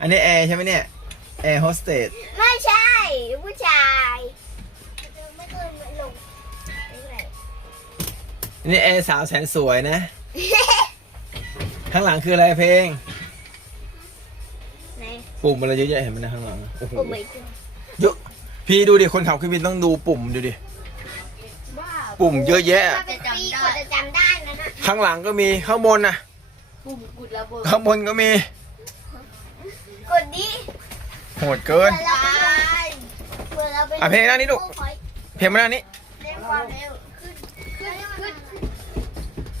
อันนี้แอร์ใช่ไหมเนี่ยแอร์โฮสเตส ไม่ใช่ผู้ชายไม่เคยมาลง อันนี้แอร์สาวแสนสวยนะ ข้างหลังคืออะไรเพลง ไหน ปุ่มอะไรเยอะแยะเห็นไหมนะข้างหลังโอ้โห โอ้ไม่ก เยอะพี่ดูดิคนขับเครื่องบินต้องดูปุ่มดูดิ บ้า ปุ่มเยอะแยะ ถ้าเป็นปีกว่าจะจำได้นะนะ ข้างหลังก็มีข้างบนนะ ปุ่มกุดระเบิด ข้างบนก็มี กดดิ โหดเกิน เปิดเราไป อ่ะเพลงหน้านี้ลูก เพลงมาหน้านี้ เร็วความเร็วขึ้น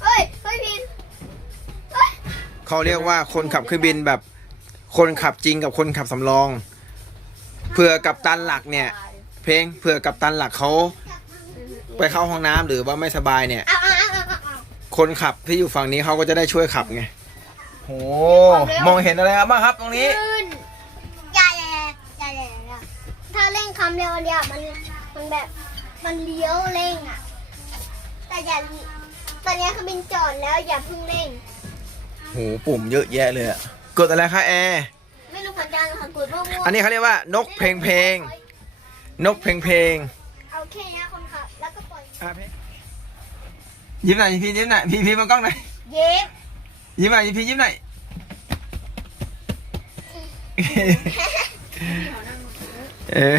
เฮ้ยพิน เขาเรียกว่าคนขับเครื่องบินแบบคนขับจริงกับคนขับสำรองเผื่อกัปตันหลักเนี่ยเพลงเผื่อกัปตันหลักเขาไปเข้าห้องน้ำหรือว่าไม่สบายเนี่ย เอา คนขับที่อยู่ฝั่งนี้เขาก็จะได้ช่วยขับไงโหมองเห็นอะไรบ้างครับตรงนี้ ขึ้นอย่าถ้าเร่งคำเร็วเดียวมันแบบมันเลี้ยวเร่งอ่ะแต่อย่าตอนนี้เขาบินจอดแล้วอย่าเพิ่งเร่ง โหปุ่มเยอะแยะเลยอะกดอะไรคะแอร์ ไม่รู้เหมือนกันค่ะกดมั่วๆ อันนี้เขาเรียกว่านกเพลงเพลงนกเพลงเพลง เอาแค่นี้คนขับแล้วก็ปล่อย อ่ะเพลงยิ้มหน่อยพี่ยิ้มหน่อยพี่มากล้องหน่อย เย็บ ยิ้มหน่อยพี่ยิ้มหน่อย เออ